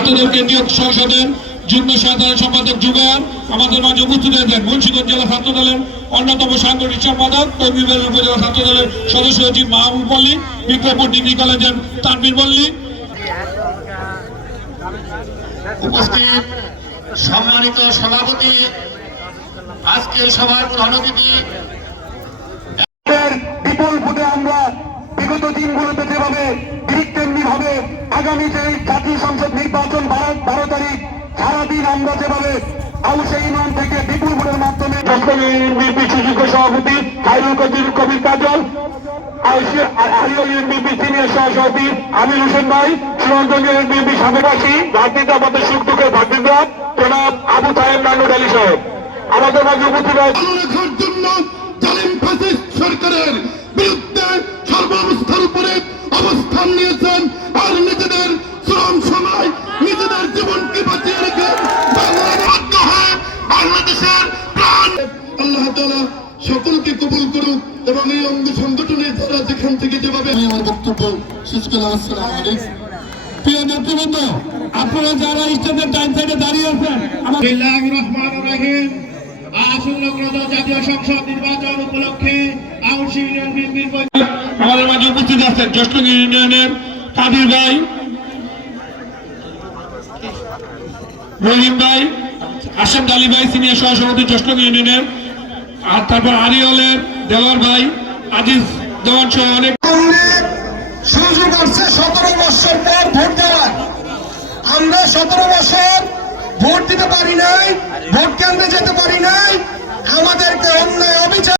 ছাত্রদল কেন্দ্রীয় সংসদের যুগ্ম সাধারণ সম্পাদক যুগায়ন আমাদের মাঝে উপস্থিত হয়েছেন। মুন্সিগঞ্জ জেলা ছাত্রদলের অন্যতম সাংগঠনিক সম্পাদক তৌহিদুল উপজেলা ছাত্রদলের সদস্য সচিব মাহমুদ মল্লিক, বিক্রমপুর ডিগ্রি কলেজের তানভীর মল্লিক, উপস্থিত সম্মানিত সভাপতি, আজকের সভার প্রধান অতিথি। বিপুল ভোটে আমরা বিগত দিনগুলোতে যেভাবে তেমনি ভাবে আগামী যে জাতীয় সংসদ নির্বাচন 12 তারিখ সারাদিন আমরা যেভাবে আউশে ইউনিয়ন থেকে বিপুল ভোটের মাধ্যমে সুযোগ্য সভাপতি খায়রুল কবির কাজল, সিনিয়র সহসভাপতি আমির হোসেন ভাই, সুরঞ্জন বিএনপি সাবেকাশী রাজনীতি আমাদের সুখ দুঃখের ভাগ্যরা জনাব আবু সাহেব নান্নুর আলী সাহেব আমাদের মাঝে উপস্থিত রাখার জন্য জালিম ফ্যাসিস্ট সরকারের বিরুদ্ধে সর্বাবস্থার উপরে অবস্থান নিয়েছেন আর নিজেদের শ্রম সময় নিজেদের জীবনকে বাঁচিয়ে রেখে বাংলাদেশের প্রাণ আল্লাহ তাআলা সকলকে কবুল করুক এবং এই অঙ্গ সংগঠনের যারা যেখান থেকে যেভাবে আমি আমার বক্তব্য শেষ করলাম। আসসালামু আলাইকুম। প্রিয় নেতৃবৃন্দ, আপনারা যারা স্টেজের ডান সাইডে দাঁড়িয়ে আছেন, বিসমিল্লাহির রহমানির রহিম। আসন্ন জাতীয় সংসদ নির্বাচন উপলক্ষে আউশি ইউনিয়ন বিএনপির আমাদের মাঝে উপস্থিত আছেন জোষ্টগঞ্জ ইউনিয়নের কাদির ভাই, রহিম ভাই, আসাম আলী ভাই সিনিয়র সহসভাপতি জোষ্টগঞ্জ ইউনিয়নের, আর তারপর আরিওলের দেওয়ার ভাই, আজিজ দেওয়ান সহ অনেক সুযোগ আসছে 17 বছর পর ভোট দেওয়ার। আমরা 17 বছর ভোট দিতে পারি নাই, ভোট কেন্দ্রে যেতে পারি নাই, আমাদেরকে অন্যায়